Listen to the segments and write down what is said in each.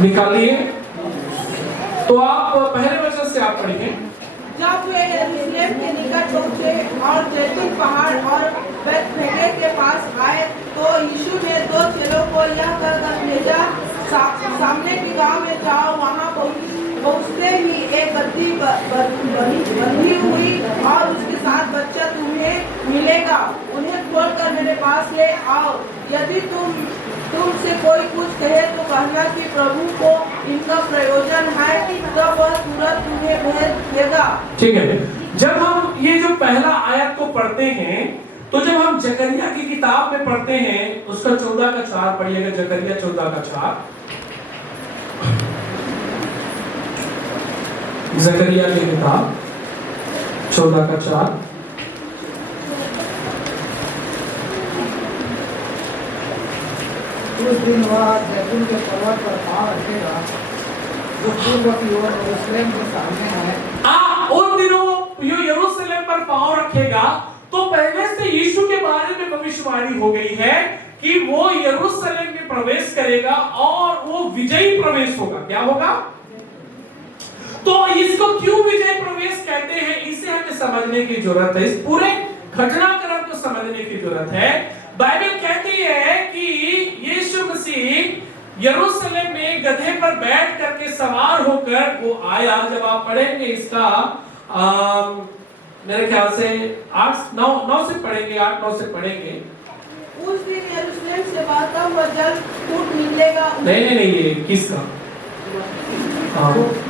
निकालिए। तो आप पहले वचन से आप पढ़िए। जब वे यरूशलेम के निकट पहुंचे और जैतून पहाड़ और बैतफगे के पास आए तो यीशु ने दो चेलों को यह कहकर भेजा, सामने के गांव में जाओ, वहां पहुंचते ही एक बंदी बंधी हुई और उसके साथ बच्चा तुम्हें मिलेगा, उन्हें खोलकर मेरे पास ले आओ। यदि तुमसे कोई कुछ कहे तो कहना कि प्रभु को इनका प्रयोजन है, तब वह तुरंत तुम्हें भेज देगा। ठीक है। जब हम ये जो पहला आयत को पढ़ते हैं, तो जब हम जकरिया की किताब में पढ़ते हैं, उसका 14 का 4 पढ़िएगा। जकरिया 14 का 4। जकरिया की किताब 14 का 4। उस दिन वह जैतून के पर्वत पर पाँव रखेगा जो पूर्व की ओर यरूशलेम के सामने है। उन दिनों यो यरूशलेम पर पाँव रखेगा। तो पहले से यीशु के बारे में भविष्यवाणी हो गई है कि वो यरूशलेम में प्रवेश करेगा और वो विजयी प्रवेश होगा। क्या होगा? तो इसको क्यों विजय प्रवेश कहते हैं, इसे हमें समझने की जरूरत है। इस पूरे घटनाक्रम को समझने की जरूरत है। बाइबल कहती है कि यीशु मसीह यरूशलेम में गधे पर बैठ करके सवार होकर वो आया। जब आप पढ़ेंगे इसका मेरे ख्याल से 8-9 से पढ़ेंगे, 8-9 से पढ़ेंगे। उस दिन यरूशलेम से बहता हुआ जल फूट निकलेगा। नहीं, ये किसका?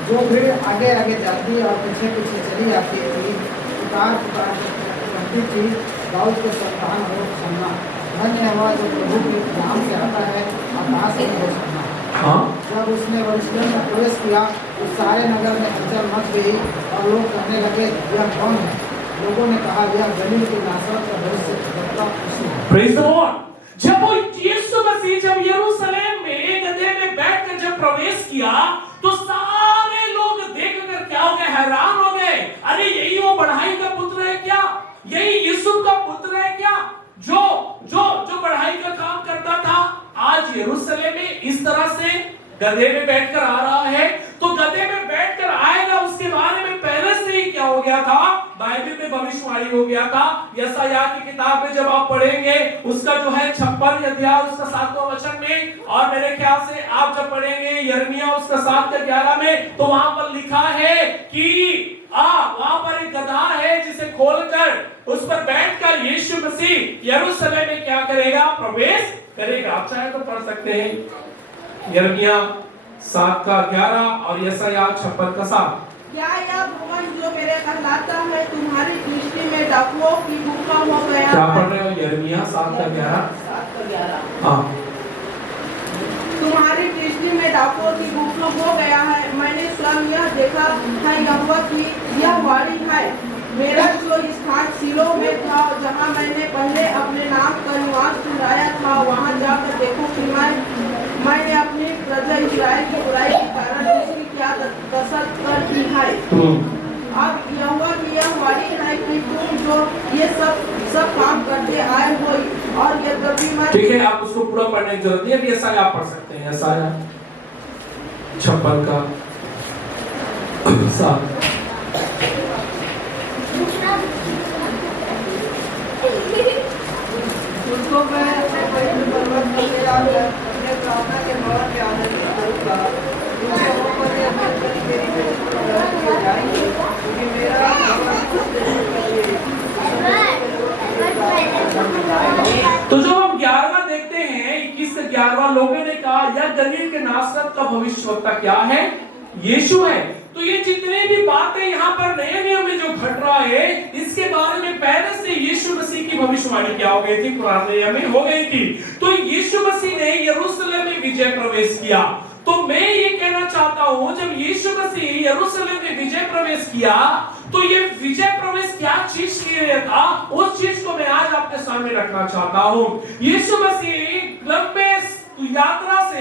जो भीड़ आगे आगे जाती और पीछे पीछे चली जाती थी, पुकार कहती थी, दाऊद के संतान हो सुनना, धन्य है वह जो प्रभु के नाम से आता है, आकाश में हो सुनना। जब उसने यरूशलेम में प्रवेश किया तो सारे नगर में हलचल मच गई और लोग कहने लगे, यह कौन है? लोगों ने कहा, यह गलील के नासरत का भविष्यद्वक्ता यीशु है। Praise the Lord. जब वो यीशु मसीह जब यरूशलेम में गधे में बैठकर जब प्रवेश किया तो सारे लोग देखकर क्या हो गए? हैरान हो गए। अरे यही वो बढ़ाई का पुत्र है क्या? यही यीशु का पुत्र है क्या? जो बढ़ाई का काम करता था, आज यरूशलेम में इस तरह से गधे में बैठकर आ रहा है। तो गधे में बैठकर आएगा, उसके बारे में पहले से ही क्या हो गया था? बाइबल में भविष्यवाणी हो गया था। यशायाह की किताब में जब आप पढ़ेंगे, उसका जो है 56 अध्याय उसका 7वां वचन में, और मेरे ख्याल से आप जब पढ़ेंगे यिर्मयाह उसका 7 का 11 में, तो वहां पर लिखा है कि वहां पर एक गधा है जिसे खोलकर उस पर बैठकर यीशु मसीह यरूशलेम में क्या करेगा? प्रवेश करेगा। आप चाहे तो पढ़ सकते हैं यिर्मयाह 7 का 11 और यशायाह 56 का 7। क्या यह भवन जो मेरे कहलाता है तुम्हारी दृष्टि में डाकुओं की गुफा हो गया? क्या पढ़ रहे हो? यिर्मयाह 7 का 11। 7 का 11। हाँ। तुम्हारी दृष्टि में डाकुओं की गुफा हो गया है। मैंने स्वयं यह देखा है, यहोवा की यह वाणी है। मेरा जो स्थान सिलो में था, जहाँ मैंने पहले अपने नाम का निवास ठहराया था, वहाँ जाकर देखो कि मैंने अपनी प्रजा इस्राएल की बुराई के कारण उसकी क्या दशा कर दी है। अब यहोवा की यह वाणी है कि तुम जो ये सब काम करते आए हो, और यद्यपि मैं, ठीक है, आप उसको पूरा पढ़ने की जरूरत नहीं है। यशायाह आप पढ़ सकते हैं। यशायाह 56 का 7। उसको मैं अपने पवित्र पर्वत पर ले आकर अपने प्रार्थना के भवन में आनंदित करूंगा। मुझे वो पति अपने मेरी बेटी को दर्शन दिए जाएंगे, क्योंकि मेरा तो जो हम 11वां देखते हैं, 21 से 11वां, लोगों ने कहा यह गलील के नासरत का भविष्यवक्ता क्या है? यीशु है। तो ये जितने भी बातें यहाँ पर नए नियम में जो घट रहा है, इसके बारे में पहले से यीशु मसीह की भविष्यवाणी क्या हो गई थी? पुराने नियम में हो गई थी। तो यीशु मसीह ने यरूशलेम में विजय प्रवेश किया। तो मैं ये कहना चाहता हूँ, जब यीशु मसीह यरूशलेम में विजय प्रवेश किया, तो ये विजय प्रवेश क्या चीज के लिए था, उस चीज को मैं आज आपके सामने रखना चाहता हूँ। यीशु मसीह लंबे यात्रा से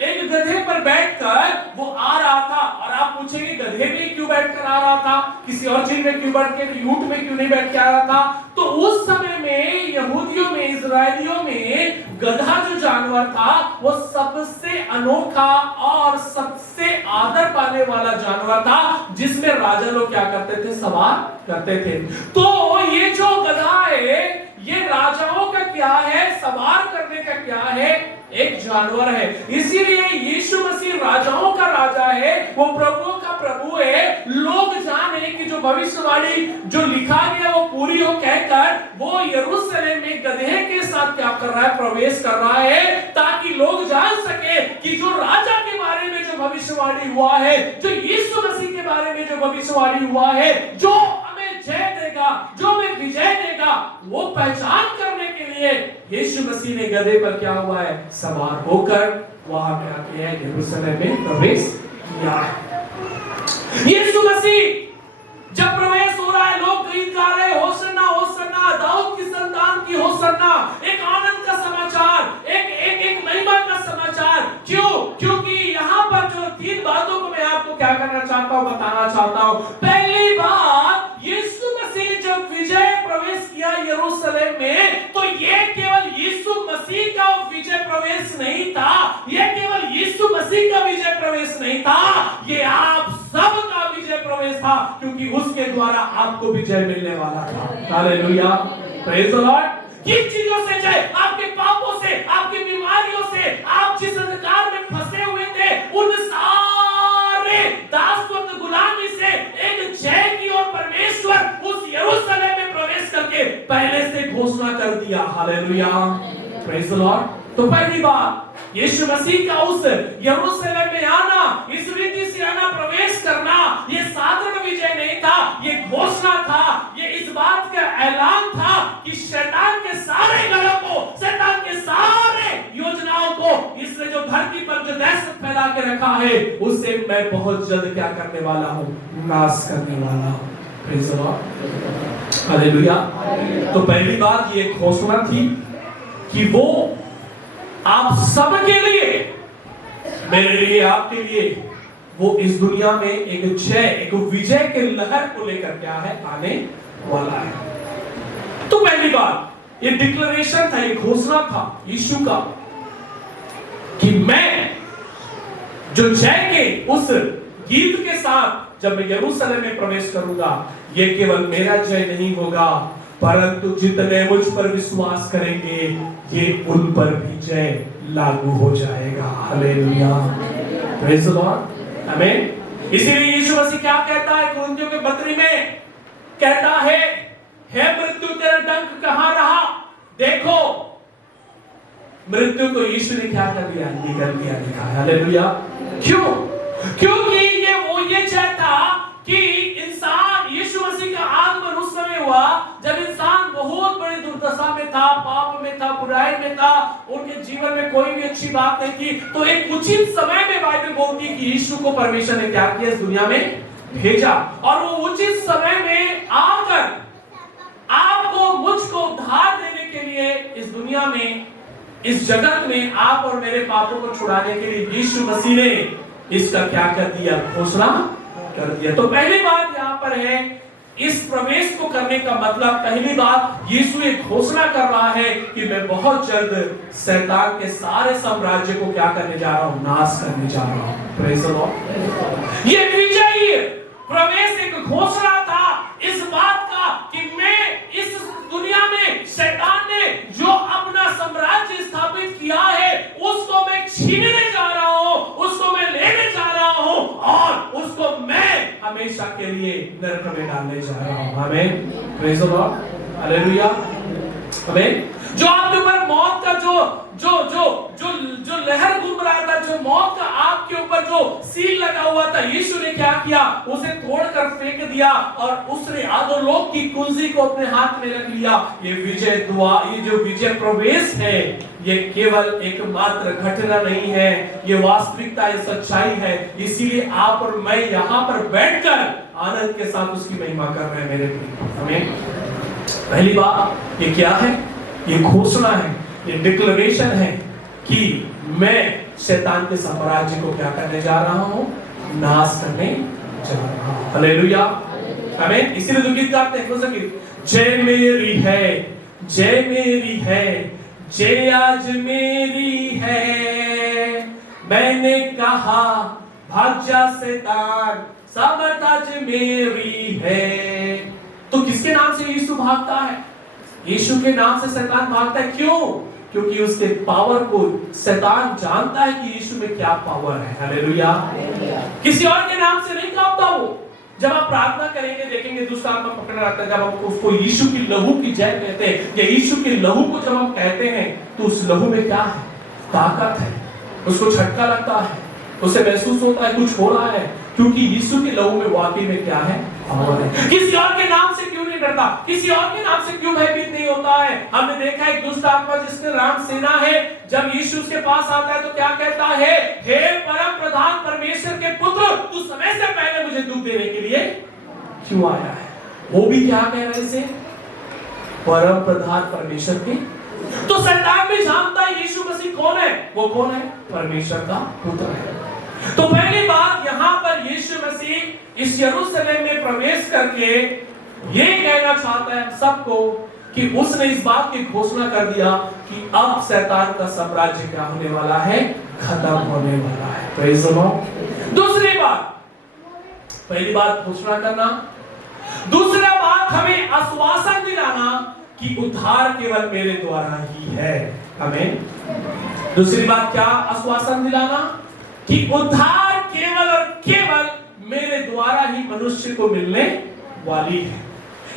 एक गधे पर बैठकर वो आ रहा था। और आप पूछेंगे गधे में क्यों बैठकर आ रहा था, किसी और चीज में क्यों बैठ के, ऊंट में क्यों नहीं बैठ के आ रहा था? तो उस समय में यहूदियों में, इजरायलियों में गधा जो जानवर था वो सबसे अनोखा और सबसे आदर पाने वाला जानवर था, जिसमें राजा लोग क्या करते थे, सवार करते थे। तो ये जो गधा है ये राजाओं का क्या है, सवार करने का क्या है, एक जानवर है। इसीलिए यीशु मसीह राजाओं का राजा है, वो प्रभुओं का प्रभु है। लोग जाने कि जो भविष्यवाणी जो लिखा गया वो पूरी हो कहकर वो यरूशलेम में गधे के साथ क्या कर रहा है, प्रवेश कर रहा है, ताकि लोग जान सके कि जो राजा के बारे में जो भविष्यवाणी हुआ है, जो यीशु मसीह के बारे में जो भविष्यवाणी हुआ है, जो जय देगा, जो में विजय देगा, वो पहचान करने के लिए यीशु मसीह ने गधे पर क्या हुआ है, सवार होकर वहां क्या किया है, यरूशलेम में प्रवेश किया है। यीशु मसीह जब प्रवेश हो रहा है, लोग गीत गा रहे, होसन्ना होसन्ना, दाऊद की संतान की होसन्ना, एक आनंद का समाचार, एक महिमा का समाचार। क्यों? क्योंकि यहाँ पर जो 3 बातों को मैं आपको क्या करना चाहता हूँ, बताना चाहता हूँ। पहली बात, यीशु मसीह जब विजय प्रवेश किया यरूशलेम में, तो ये केवल यीशु मसीह का विजय प्रवेश नहीं था, ये केवल यीशु मसीह का विजय प्रवेश नहीं था, ये आप सब का विजय प्रवेश था, क्योंकि उसके द्वारा आपको विजय मिलने वाला था। Hallelujah, praise the Lord. किन चीजों से जय? आपके पापों से, आपकी बीमारियों से, आप जिस अंधकार में फंसे हुए थे, उन सारे दासत्व गुलामी से एक जय की ओर परमेश्वर उस यरूशलेम में प्रवेश करके पहले से घोषणा कर दिया। Hallelujah, praise the Lord. तो पहली बात, यीशु मसीह का उस यरूशलेम में आना, इस रीति से आना, प्रवेश करना, ये साधारण विजय नहीं था, ये घोषणा था, ये इस बात का ऐलान था कि शैतान के सारे गढ़ों को, शैतान के सारे योजनाओं को, इसने जो धरती पर जो दहशत फैला के रखा है, उससे मैं बहुत जल्द क्या करने वाला हूँ, नाश करने वाला हूँ। Praise the Lord, hallelujah. तो पहली बात ये घोषणा थी कि वो आप सबके लिए, मेरे लिए, आपके लिए, वो इस दुनिया में एक जय, एक विजय के लहर को लेकर क्या है, आने वाला है। तो पहली बात ये डिक्लेरेशन था, ये घोषणा था यीशु का कि मैं जो जय के उस गीत के साथ जब मैं यरूशलेम में प्रवेश करूंगा, ये केवल मेरा जय नहीं होगा, परंतु जितने मुझ पर विश्वास करेंगे ये उन पर भी जय लागू हो जाएगा। हालेलुया, प्रेज़ द लॉर्ड, आमीन। इसीलिए यीशु मसीह क्या कहता है कुरिन्थियों के पत्री में, कहता है, हे मृत्यु तेरा डंक कहां रहा? देखो, मृत्यु को यीशु ने क्या कर दिया, निगल दिया, दिखा। हालेलुया। क्यों? क्योंकि ये वो ये चाहता कि इंसान, यीशु मसीह का आगमन उस समय हुआ जब इंसान बहुत बड़ी दुर्दशा में था, पाप में था, बुराई में था, उनके जीवन में कोई भी अच्छी बात नहीं थी। तो एक उचित समय में बाइबल बोलती है कि यीशु को परमेश्वर ने क्या किया, इस दुनिया में भेजा, और वो उचित समय में आकर आपको, मुझको उद्धार देने के लिए इस दुनिया में, इस जगत में आप और मेरे पापों को छुड़ाने के लिए यीशु मसीह ने इसका क्या कर दिया, घोषणा कर दिया। तो पहली बात यहाँ पर है, इस प्रवेश को करने का मतलब, पहली बात यीशु एक घोषणा कर रहा है कि मैं बहुत जल्द शैतान के सारे साम्राज्य को क्या करने जा रहा हूँ, नाश करने जा रहा हूँ। Praise the Lord. ये विजयी प्रवेश एक घोषणा था इस बात का कि मैं इस दुनिया में शैतान ने जो अपना साम्राज्य स्थापित किया है उसको मैं छीनने जा रहा हूँ, उसको मैं लेने जा रहा हूँ, और उसको मैं हमेशा के लिए नरक में डालने जा रहा हूँ। आमीन, प्रेज़ द लॉर्ड, हालेलुया, आमीन। जो आपके ऊपर मौत का जो जो जो जो जो लहर घूम रहा था, जो मौत का आपके ऊपर जो सील लगा हुआ था, यीशु ने क्या किया, उसे तोड़कर फेंक दिया, और उसने अधोलोक की कुंजी को अपने हाथ में रख लिया। ये विजय दुआ, ये जो विजय प्रवेश है, ये केवल एक मात्र घटना नहीं है, ये वास्तविकता, ये सच्चाई है। इसीलिए आप और मैं यहाँ पर बैठकर आनंद के साथ उसकी महिमा कर रहे हैं। मेरे हमें पहली बात ये क्या है, ये घोषणा है, ये डिक्लेरेशन है कि मैं शैतान के साम्राज्य को क्या करने जा रहा हूं? नाश करने जा रहा हूं। हालेलुया, आमीन। इसीलिए तो गीत गाते हैं, कौन सा गीत? जय मेरी है, जय मेरी है, जय आज मेरी है। मैंने कहा भाग जा शैतान, सामर्थ आज मेरी है। तो किसके नाम से यीशु भागता है? यीशु के नाम से शैतान भागता है। क्यों? क्योंकि उसके पावर को शैतान जानता है कि यीशु में क्या पावर है। हालेलुया। किसी और के नाम से नहीं कांपता वो। जब आप प्रार्थना करेंगे देखेंगे दुष्ट आत्मा पकड़ आता है, जब आप उसको यीशु की लहू की जय कहते हैं या यीशु के लहू को जब हम कहते हैं तो उस लहू में क्या है? ताकत है। उसको झटका लगता है, उसे महसूस होता है कुछ हो रहा है, क्योंकि यीशु के लहू में वाकई में क्या है? पावर है। किसी और के नाम से क्यों नहीं डरता? किसी और के नाम से क्यों भयभीत नहीं होता है? हमने देखा एक दुष्ट आत्मा जिसके नाम सेना है, जब यीशु उसके पास आता है तो क्या कहता है? हे परम प्रधान परमेश्वर के पुत्र, तू समय से पहले मुझे दुख देने के लिए क्यों आया है? वो भी क्या कह रहे थे? परम प्रधान परमेश्वर के। तो शैतान भी जानता है यीशु मसीह कौन है। वो कौन है? परमेश्वर का पुत्र है। तो पहली बात यहां पर यीशु मसीह इस यरूशलेम में प्रवेश करके ये कहना चाहता है सबको कि उसने इस बात की घोषणा कर दिया कि अब शैतान का साम्राज्य क्या होने वाला है? खत्म होने वाला है। Praise the Lord. दूसरी बात, पहली बात घोषणा करना, दूसरा बात हमें आश्वासन दिलाना कि उद्धार केवल मेरे द्वारा ही है। आमीन। दूसरी बात क्या आश्वासन दिलाना? कि उद्धार केवल और केवल मेरे द्वारा ही मनुष्य को मिलने वाली है।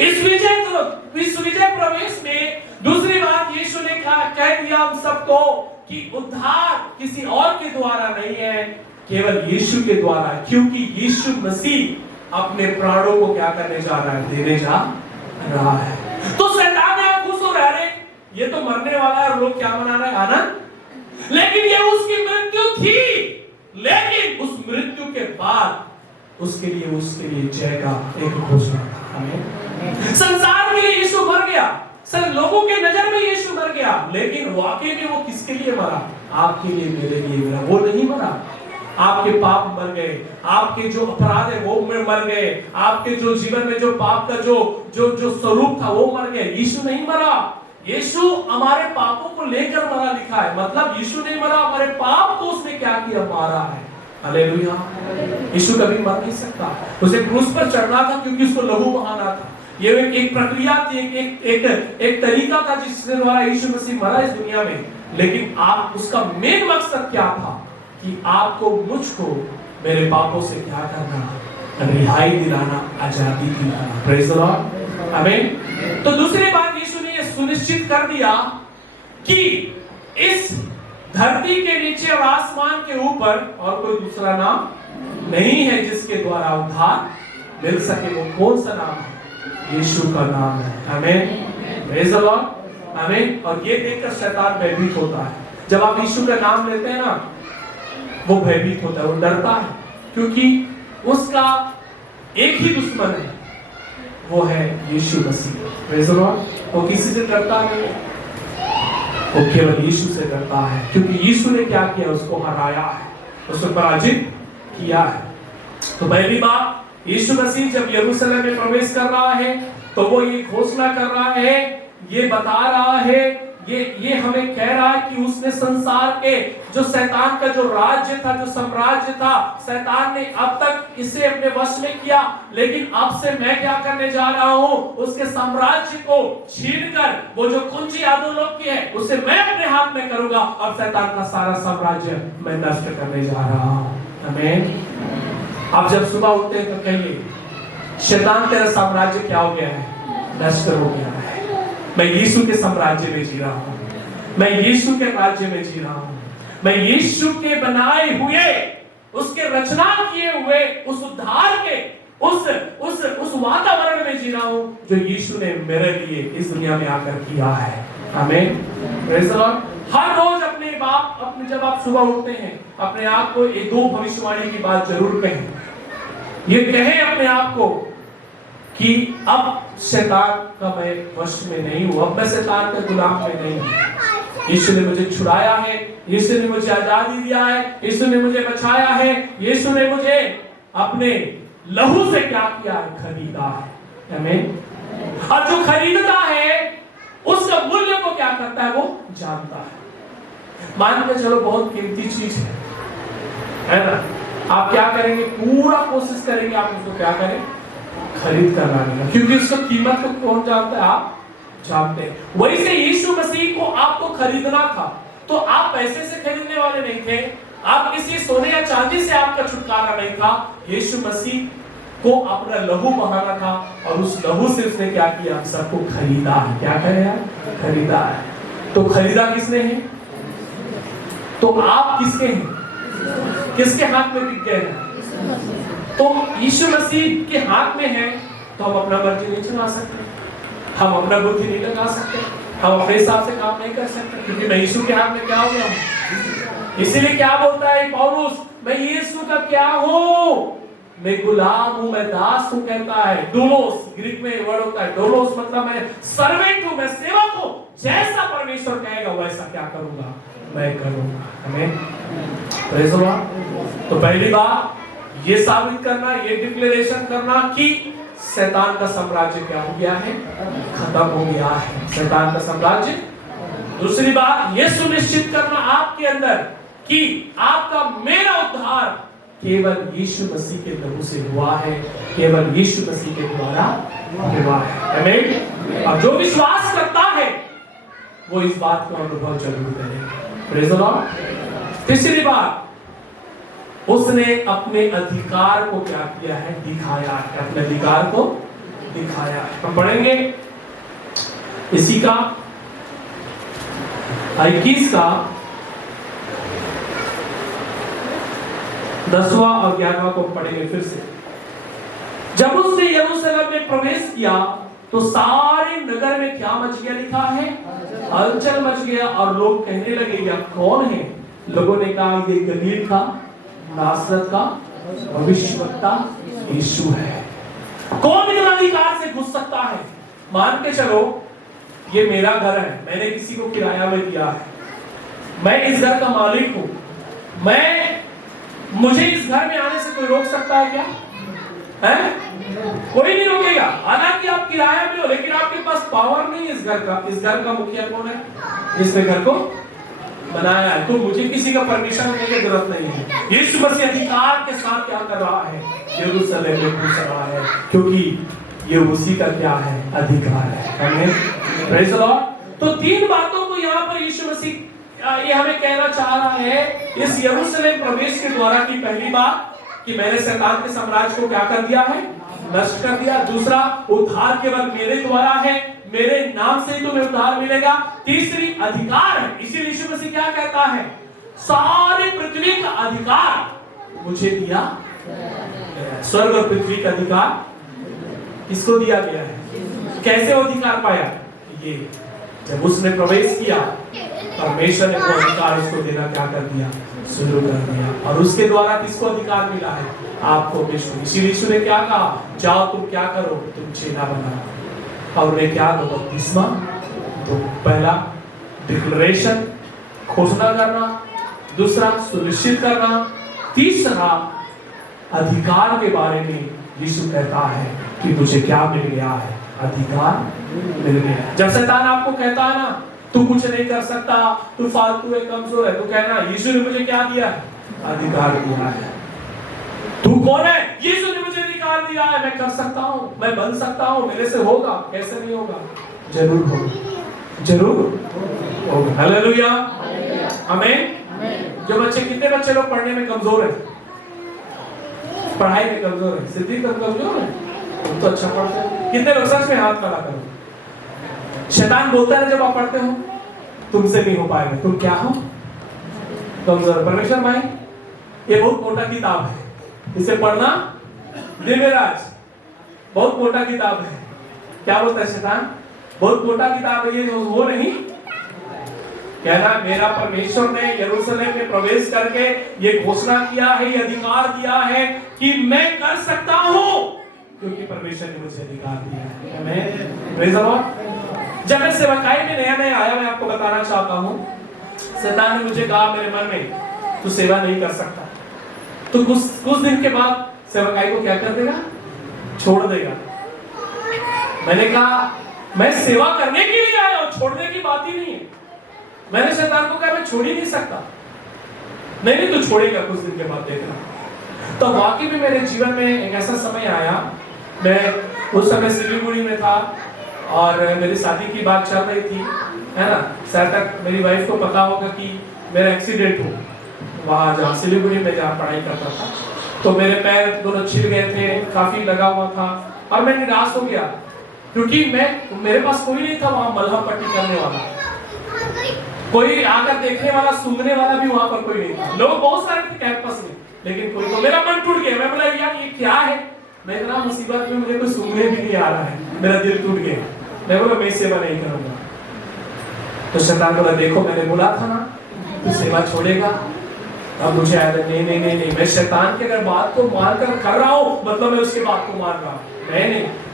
इस विजय प्रवेश में दूसरी बात यीशु ने कह दिया हम सबको कि उद्धार किसी और के द्वारा नहीं है, केवल यीशु के द्वारा, क्योंकि यीशु मसीह अपने प्राणों को क्या करने जा रहा है? देने जा रहा है। तो शैतान यहां खुश हो रहा है, ये तो मरने वाला है और लोग क्या मना रहे हैं? आनंद। लेकिन ये उसकी मृत्यु थी, लेकिन उस मृत्यु के बाद उसके लिए जय का एक घोषणा था। आमीन। संसार के लिए यीशु मर गया, सब लोगों के नजर में यीशु मर गया, लेकिन वाकई में वो किसके लिए मरा? आपके लिए, मेरे लिए मरा। वो नहीं मरा, आपके पाप मर गए, आपके जो अपराध है वो मर गए, आपके जो जीवन में जो पाप का जो स्वरूप था वो मर गए। यीशु नहीं मरा, यीशु हमारे पापों को लेकर मरा लिखा है। मतलब यीशु नहीं मरा, हमारे पाप को उसने क्या किया? मारा है। हालेलुया। यीशु कभी मर नहीं सकता। उसे क्रूस पर चढ़ना था क्योंकि उसको लहू बहाना था। ये एक प्रक्रिया थी, एक तरीका था जिसके द्वारा यीशु मसीह मरा इस दुनिया में। लेकिन आप उसका मेन मकसद क्या था? कि आपको, मुझको मेरे पापों से क्या करना? रिहाई दिलाना, आजादी दिलाना। Praise the Lord. आमीन। तो दूसरी बात यीशु ने ये सुनिश्चित कर दिया कि इस धरती के नीचे और आसमान के ऊपर और कोई दूसरा नाम नहीं है जिसके द्वारा उद्धार मिल सके। वो कौन सा नाम है? यीशु का नाम है। आमीन। Praise the Lord. आमीन। और ये देखकर शैतान भयभीत होता है। जब आप यीशु का नाम लेते हैं ना, वो भयभीत होता है, वो डरता है, क्योंकि उसका एक ही दुश्मन है, वो है यीशु मसीह। Praise the lord. वो किसी से डरता नहीं, वो केवल यीशु से डरता है, क्योंकि यीशु ने क्या किया? उसको हराया है, उसको पराजित किया है। तो पहली बात, यीशु मसीह जब यरूशलेम में प्रवेश कर रहा है तो वो ये घोषणा कर रहा है, ये बता रहा है, ये हमें कह रहा है कि उसने संसार के जो शैतान का जो राज्य था, जो साम्राज्य था, शैतान ने अब तक इसे अपने वश में किया, लेकिन अब से मैं क्या करने जा रहा हूं? उसके साम्राज्य को छीनकर वो जो कुंजी अधोलोक की है उसे मैं अपने हाथ में करूंगा और शैतान का सारा साम्राज्य मैं नष्ट करने जा रहा हूं। आमीन। आप जब सुबह उठते हैं तो कहिए, शैतान तेरा साम्राज्य क्या हो गया है? नष्ट हो गया है। मैं यीशु के साम्राज्य में जी रहा हूं, मैं यीशु के राज्य में जी रहा हूं, मैं यीशु के बनाए हुए, उसके रचना किए हुए उस उद्धार के उस वातावरण में जी रहा हूं जो यीशु ने मेरे लिए इस दुनिया में आकर किया है। आमीन। Praise the lord. हर रोज अपने जब आप सुबह उठते हैं, अपने आप को एक दो भविष्यवाणी की बात जरूर कहें। ये कहें अपने आप को कि अब शैतान का मैं वश में नहीं हूं, अब मैं शैतान के गुलाम में नहीं हूं। यीशु ने मुझे छुड़ाया है, यीशु ने मुझे आजादी दिया है, यीशु ने मुझे बचाया है, यीशु ने मुझे अपने लहू से क्या किया है, खरीदा है। आमीन। और जो खरीदता है उसका मूल्य को क्या करता है, वो जानता है। मान के चलो बहुत कीमती चीज है ना, आप क्या करेंगे, पूरा कोशिश करेंगे आप उसको क्या करें, खरीद कर लाने का, क्योंकि उसका कीमत को कौन जानता है, आप जानते हैं। वैसे यीशु मसीह को आपको खरीदना था, तो आप पैसे से खरीदने वाले नहीं थे, आप किसी सोने या चांदी से आपका छुटकारा नहीं था। यीशु मसीह को अपना लहू बहाना था, और उस लहू से उसने क्या किया, सबको खरीदा है। क्या करें, खरीदा है। तो खरीदा किसने है, तो आप किसके हैं, किसके हाथ में बिक गए हैं? तो यीशु मसीह के हाथ में है, तो हम अपना मर्जी नहीं चला सकते, हम अपना बुद्धि नहीं लगा सकते, हम अपने हिसाब से काम नहीं कर सकते, क्योंकि मैं यीशु के हाथ में क्या हो गया हूं। इसीलिए क्या बोलता है पौलुस, मैं यीशु का क्या हूं, मैं गुलाम हूं, मैं दास हूं, कहता है। डोलोस ग्रीक में वर्ड होता है, डोलोस मतलब मैं सर्वेंट हूं, मैं सेवक हूं। जैसा परमेश्वर कहेगा वैसा क्या करूंगा, मैं करूंगा। आमीन, प्रेज़ द लॉर्ड। तो पहली बात ये साबित करना, ये डिक्लेरेशन करना कि शैतान का साम्राज्य क्या हो गया है, खत्म हो गया है, शैतान का साम्राज्य। दूसरी बात ये सुनिश्चित करना आपके अंदर कि आपका मेरा उद्धार केवल यीशु मसीह के लहू से हुआ है, केवल यीशु मसीह के द्वारा हुआ है। आमीन। और जो विश्वास करता है वो इस बात को अनुभव जरूर करे। Praise the Lord. तीसरी बात, उसने अपने अधिकार को क्या किया है, दिखाया है, अपने अधिकार को दिखाया है। हम पढ़ेंगे इसी का 21 का 10वां और 11वां को पढ़ेंगे फिर से। जब उसने यरूशलेम में प्रवेश किया तो सारे नगर में क्या मच गया, लिखा है, हलचल मच गया, और लोग कहने लगे यह कौन है। लोगों ने कहा ये गलील का नासरत का भविष्यवक्ता यीशु है। कौन इतना अधिकार से घुस सकता है। मान के चलो ये मेरा घर है, मैंने किसी को किराया में दिया है, मैं इस घर का मालिक हूं, मुझे इस घर में आने से कोई रोक सकता है क्या, है? कोई नहीं रोकेगा। हालांकि आप किराया में हो, लेकिन आपके पास पावर नहीं है इस घर का। इस घर का मुखिया कौन है, जिसने घर को बनाया है, तो मुझे किसी का परमिशन लेने की जरूरत नहीं है। यीशु मसीह अधिकार के साथ क्या कर रहा है, यरूशलेम में घुस रहा है, क्योंकि ये उसी का क्या है, अधिकार है। आमीन, प्रेज़ द लॉर्ड। तो तीन बातों को यहाँ पर यीशु मसीह ये हमें कहना चाह रहा है इस यरूशलेम प्रवेश के द्वारा। की पहली बात कि मैंने शैतान के साम्राज्य को क्या कर दिया है, नष्ट कर दिया। दूसरा, उद्धार केवल मेरे द्वारा है, मेरे नाम से ही तुम्हें उद्धार मिलेगा। तीसरी, अधिकार है। इसीलिए यीशु मसीह क्या कहता है, सारे पृथ्वी का अधिकार मुझे दिया। स्वर्ग और पृथ्वी का अधिकार किसको दिया गया है, कैसे वो अधिकार पाया, ये जब उसने प्रवेश किया परमेश्वर ने वो अधिकार उसको देना क्या कर दिया, शुरू कर दिया। और उसके द्वारा किसको अधिकार मिला है, आपको, विष्णु। इसीलिए यीशु ने क्या कहा, जाओ तुम क्या करो, तुम चेला बनाओ। और उन्हें क्या दो, बपतिस्मा। तो पहला डिक्लेरेशन, घोषणा करना। दूसरा, सुनिश्चित करना। तीसरा, अधिकार के बारे में यीशु कहता है कि मुझे क्या मिल गया है, अधिकार मिल गया। जब शैतान आपको कहता है ना तू कुछ नहीं कर सकता, तू फालतू है, कमजोर है, तो कहना यीशु ने मुझे क्या दिया है, अधिकार दिया है। तू कौन है, यीशु ने मुझे अधिकार दिया है, मैं कर सकता हूं, मैं बन सकता हूं, मेरे से होगा। कैसे नहीं होगा, जरूर होगा, जरूर होगा। हालेलुया, आमीन। जो बच्चे, कितने बच्चे लोग पढ़ने में कमजोर है, पढ़ाई में कमजोर है, सिद्धि में कमजोर है, तुम तो अच्छा पढ़ते हो। कितने लोग, सच में हाथ खड़ा करो। शैतान बोलता है जब आप पढ़ते हो तुमसे नहीं हो पाएगा, तुम क्या हो, कमजोर। परमेश्वर भाई, ये बहुत मोटा किताब है, इसे पढ़ना दिव्यराज, बहुत मोटा किताब है। क्या बोलता है शैतान, बहुत मोटा किताब है, ये वो नहीं कहना। मेरा परमेश्वर ने यरूशलेम में प्रवेश करके ये घोषणा किया है, ये अधिकार दिया है कि मैं कर सकता हूं, क्योंकि परमेश्वर ने मुझे अधिकार दिया है। आमीन, प्रेज़ द लॉर्ड। जब मैं सेवकाई में नया नया आया, मैं आपको बताना चाहता हूं शैतान ने मुझे कहा मेरे मन में, तू सेवा नहीं कर सकता। तो कुछ दिन के बाद सेवकाई को क्या कर देगा? छोड़ देगा। मैंने कहा मैं सेवा करने के लिए आया हूं, छोड़ने की बात ही नहीं है। मैंने शैतान को कहा मैं छोड़ ही नहीं सकता। नहीं तू छोड़ेगा कुछ दिन के बाद, देखना। तो वाकई में मेरे जीवन में एक ऐसा समय आया, मैं उस समय सिलीगुड़ी में था और मेरी शादी की बात चल रही थी, है ना। शायद तक मेरी वाइफ को पता होगा कि मेरा एक्सीडेंट हो वहाँ जहाँ सिलीगुड़ी में जहाँ पढ़ाई करता था। तो मेरे पैर दोनों छिल गए थे, काफी लगा हुआ था और मैं निराश हो गया क्योंकि मेरे पास कोई नहीं था वहाँ मलहम पट्टी करने वाला, कोई आकर देखने वाला, सूंघने वाला भी वहाँ पर कोई नहीं था। लोग बहुत सारे थे कैंपस में, लेकिन कोई। तो मेरा मन टूट गया। मैं बोला यार ये क्या है, मैं इतना मुसीबत में, मुझे कोई सूंघने भी नहीं आ रहा है, मेरा दिल टूट गया। मैं बोला मैं सेवा नहीं करूंगा। तो शैतान बोला देखो मैंने बोला था ना तू सेवा छोड़ेगा। अब मुझे आया नहीं, मैं शैतान की अगर बात को मानकर कर रहा हूँ मतलब मैं उसकी बात को मान रहा हूँ।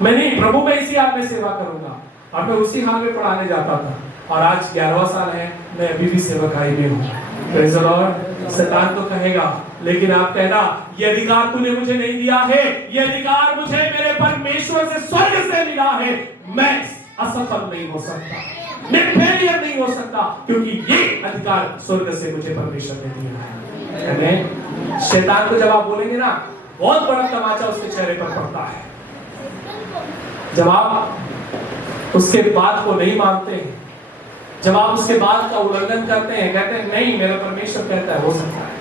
मैं नहीं प्रभु, मैं इसी हाल में सेवा करूंगा। और मैं उसी हाल में पढ़ाने जाता था और आज 11वां साल है, मैं अभी भी सेवकाई में हूँ। Praise the Lord. शैतान तो कहेगा, लेकिन आप कहना ये अधिकार तूने मुझे नहीं दिया है, ये अधिकार मुझे मेरे परमेश्वर से, स्वर्ग से मिला है। मैं असफल नहीं हो सकता, मैं फेलियर नहीं हो सकता, क्योंकि ये अधिकार स्वर्ग से मुझे परमेश्वर ने दिया है। आमीन। शैतान को जब आप बोलेंगे ना, बहुत बड़ा तमाचा उसके चेहरे पर पड़ता है। जब आप उसके बात को नहीं मानते हैं, जब आप उसके बात का उल्लंघन करते हैं, कहते हैं नहीं मेरा परमेश्वर कहता है, हो सकता है।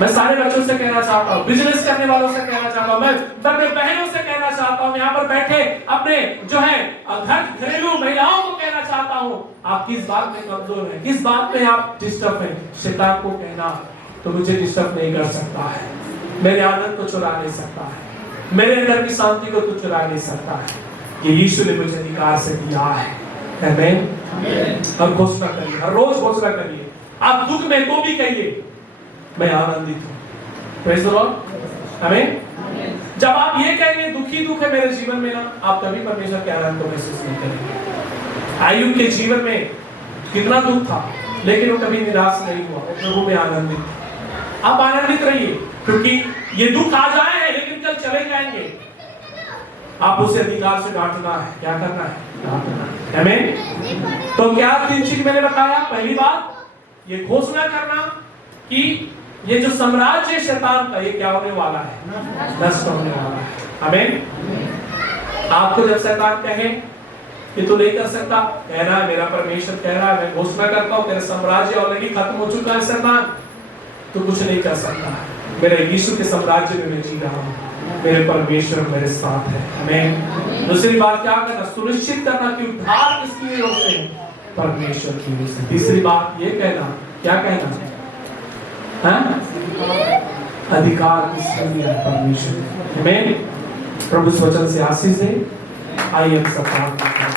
मैं सारे बच्चों से कहना चाहता हूँ, बिजनेस करने वालों से कहना चाहता हूँ, मैं अपने बहनों से कहना चाहता हूँ, यहाँ पर बैठे अपने जो है घरेलू महिलाओं को कहना चाहता हूँ, आप किस बात में कमजोर हैं, किस बात में आप डिस्टर्ब हैं, शैतान को कहना तो मुझे डिस्टर्ब नहीं कर सकता है, मेरे आनंद को चुरा नहीं सकता है, मेरे अंदर की शांति को तो चुरा नहीं सकता है। ये यीशु ने मुझे अधिकार से दिया है। आमीन। और घोषणा करिए, हर रोज घोषणा करिए। आप दुख में तो भी कहिए मैं आनंदित हूँ। Praise the Lord. आमीन। जब आप ये कहेंगे दुख है मेरे जीवन में ना, आप तभी परमेश्वर के आनंद को महसूस नहीं करेंगे। आयुब के जीवन में कितना दुख था, लेकिन वो कभी निराश नहीं हुआ, वो प्रभु में आनंदित था। आप आनंदित रहिए, क्योंकि ये दुख आ जाए हैं लेकिन कल चले जाएंगे। आप उसे अधिकार से डांटना है, क्या करना है? डांटना है। आमीन। तो क्या 3 चीज मैंने बताया? पहली बात ये घोषणा करना कि ये जो साम्राज्य है शैतान का, ये क्या होने वाला है? नष्ट होने वाला है। आमीन। आपको जब शैतान कहे कि तू नहीं कर सकता, कहना है मेरा परमेश्वर कह रहा है, मैं घोषणा करता हूँ तेरा साम्राज्य ऑलरेडी खत्म हो चुका है शैतान, तू कुछ नहीं कर सकता। मेरे यीशु के साम्राज्य में मैं जी रहा हूँ, मेरे परमेश्वर मेरे साथ है। आमीन। दूसरी बात क्या करना? सुनिश्चित करना कि उद्धार किसकी ओर से है? परमेश्वर की ओर से। तीसरी बात ये कहना, क्या कहना? अधिकार किसके लिए है? परमेश्वर। आमीन। प्रभु वचन से आशीष दे। आइए हम सब प्रार्थना करें।